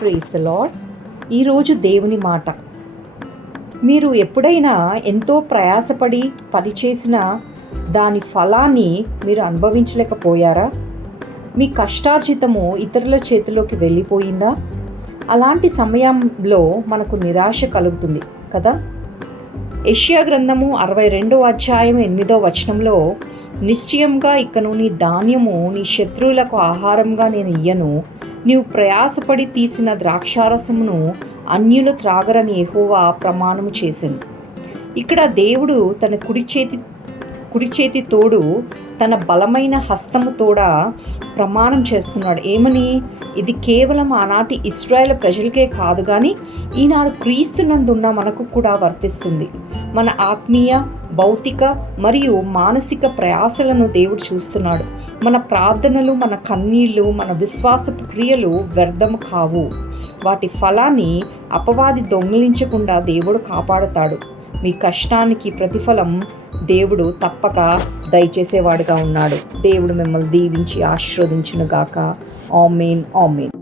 Praise the lord. ఈరోజు దేవుని మాట. మీరు ఎప్పుడైనా ఎంతో ప్రయాసపడి పనిచేసిన దాని ఫలాన్ని మీరు అనుభవించలేకపోయారా? మీ కష్టార్జితము ఇతరుల చేతిలోకి వెళ్ళిపోయిందా? అలాంటి సమయంలో మనకు నిరాశ కలుగుతుంది కదా. యెషయా గ్రంథము 62వ అధ్యాయం 8వ వచనంలో, నిశ్చయంగా ఇకను నీ ధాన్యము నీ శత్రువులకు ఆహారంగా నేను ఇయ్యను, నీవు ప్రయాసపడి తీసిన ద్రాక్షారసమును అన్యులు త్రాగరని యెహోవా ప్రమాణము చేసెను. ఇక్కడ దేవుడు తన కుడి చేతి తోడు తన బలమైన హస్తము తోడ ప్రమాణం చేస్తున్నాడు. ఏమని? ఇది కేవలం ఆనాటి ఇశ్రాయేలు ప్రజలకే కాదు, కానీ ఈనాడు క్రీస్తునందున్న మనకు కూడా వర్తిస్తుంది. మన ఆత్మీయ, భౌతిక మరియు మానసిక ప్రయాసలను దేవుడు చూస్తున్నాడు. మన ప్రార్థనలు, మన కన్నీళ్లు, మన విశ్వాసపు క్రియలు వ్యర్థము కావు. వాటి ఫలాన్ని అపవాది దొంగిలించకుండా దేవుడు కాపాడుతాడు. మీ కష్టానికి ప్రతిఫలం దేవుడు తప్పక దయచేసేవాడుగా ఉన్నాడు. దేవుడు మిమ్మల్ని దీవించి ఆశీర్వదించునుగాక. ఆమేన్, ఆమేన్.